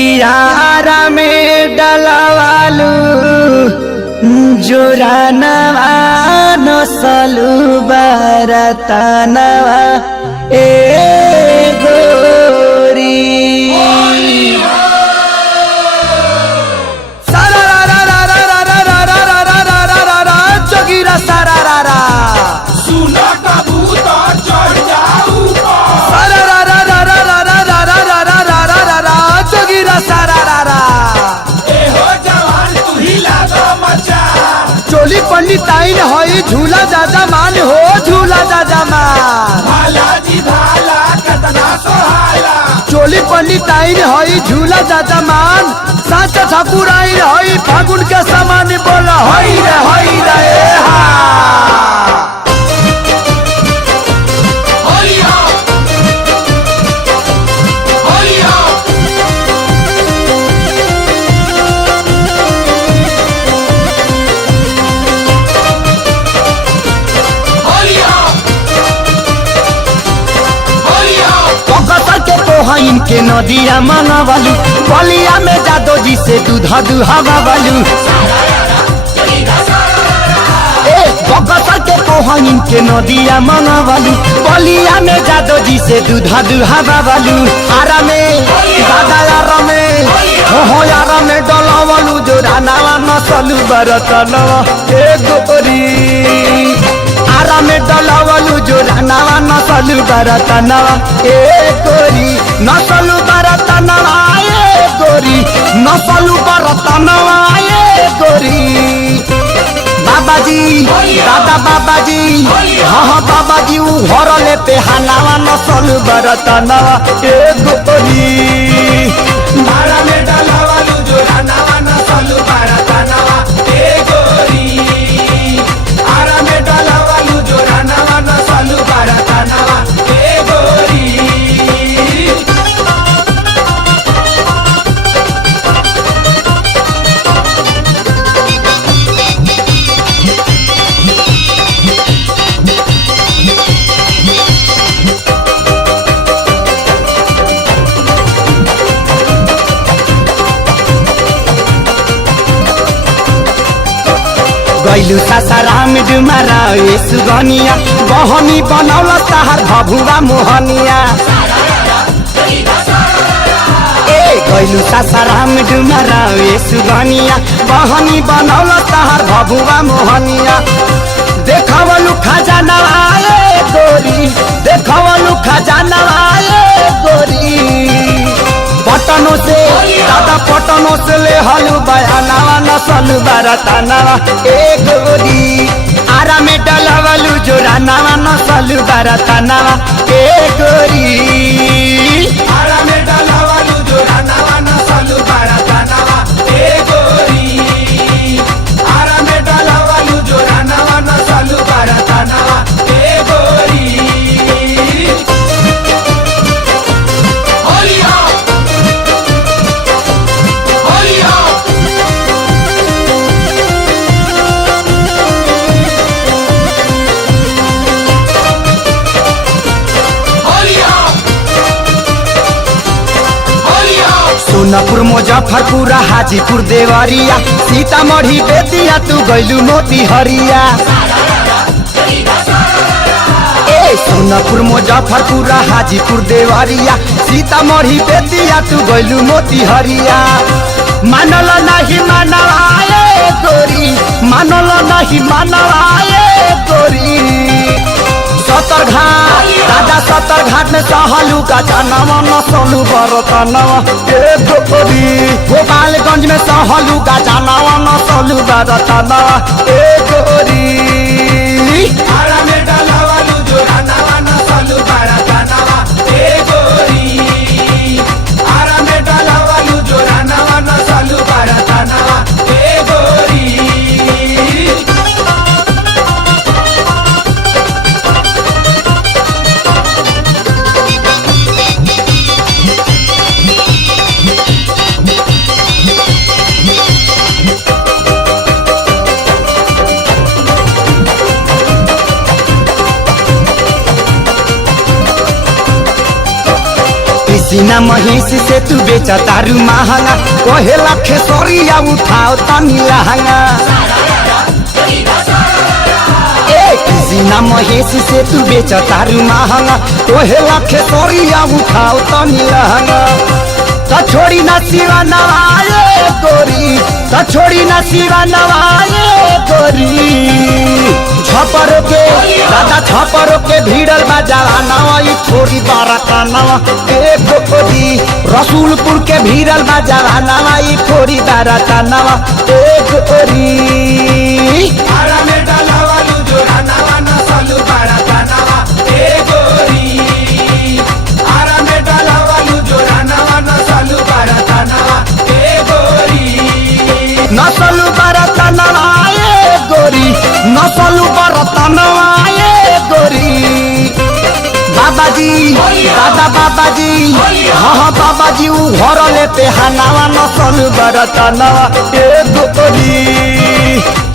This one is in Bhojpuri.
कियारा में डलवालू जोरानवा नसलू बरतनवा ए गोरी जोगिरा सारा सुना कबूतर चढ़ जाऊ जोगिरा सारा एहो जवान तू ही लागा मचा चोली पंडिताइन होई झूला जाजा मान हो झूला जाजा मान भाला जी भाला कतना सोहाला चोली पंडिताइन होई झूला जाजा मान साचा ठाकुराइन होई फागुन के समान बोला होई रे ए हा होइया होइया होइया होइया ककता के तोहाइन के नदिया मंगवालू बलिया में जादो जी से दूधा दुहावालू ककता के तोहाइन के नदिया मंगवालू बलिया में जादो जी से दूधा दुहावालू आरा में दादा यारा में हो यारा में डलवालू जो रानावा नसलू बरतनवा ए गोरी आरा में डलवालू जो रानावा नसलू बरतनवा ए गोरी नसलू बरतनवा ए गोरी नसलू बरतनवा ए गोरी बाबाजी दादा बाबाजी हाँ बाबाजी उ घरले पे हनावा नसलू बरतनवा ए गोरी भाला में डलावालू जो रानावा नसलू बरतनवा ए गोरी आरा में डलावालू जो रानावा नसलू बरतनवा ए गोरी गैलू सासाराम डुमारा ए सुगनिया बहनी बनौल तहार भभुआ मोहनिया ए गैलू सासाराम डुमारा ए सुगनिया बहनी बनौल तहार भभुआ मोहनिया देखवलू खजाना आए गोरी देखवलू खजाना आए गोरी पटनों से दादा पटनों से ले हलू बयानावा नसलू बरतनावा ए गोरी आरा में डलवलू जोरानावा नसलू बरतनावा ए गोरी आरा में डलावालू जो रानावा नसलू बरतनवा ए गोरी आरा में डलावालू जो रानावा नसलू बरतनवा ए गोरी होइया होइया होइया होइया सोनपुर मुजफ्फरपुर हाजीपुर देवरिया सीतामढ़ी बेतिया तू गैलू मोती हरिया ए सोनपुर मुजफ्फरपुर हाजीपुर देवरिया सीतामढ़ी बेतिया तू गैलू मोती हरिया मानल नहीं मानवाए गोरी मानल नहीं मानवाए गोरी सतर घाट दादा सतर घाट में सहलू का जानवा नसलू बरतनवा ए गोरी गोपालगंज में सहलू का जानवा नसलू बरतनवा ए गोरी आरा में डलावालू जो रानावा नसलू बरतनवा ए गोरी आरा में डलावालू जो रानावा नसलू बरतनवा ए गोरी सीना महेश से तू बेचा तारू महंगा कोहेला खेसरिया उठाओ तनी लहंगा सीना महेश से तू बेच तारू महंगा कोहेला खेसरिया उठाओ तनी लहंगा तो छोड़ी ना सिवा नवाए गोरी तो छोड़ी ना सिवा नवाए गोरी छपरों के दादा छपरों के भीड़ल बाजारा नवा थोड़ी बाराता नवा एक गोरी रसूलपुर के भीड़ल बाजारा नवा थोड़ी बाराता नवा एक गोरी आरा में डाला वालू जोरा नवा नसलू बाराता नवा ए गोरी आरा में डाला वालू जोरा नवा नसलू बाराता नवा ए गोरी नसलू बाराता नवा ए गोरी नसलू बाराता नवा ए गोरी बाबाजी दादा बाबाजी हाँ बाबाजी उ घर लेते हनावा नसलू बाराता नवा ए गोरी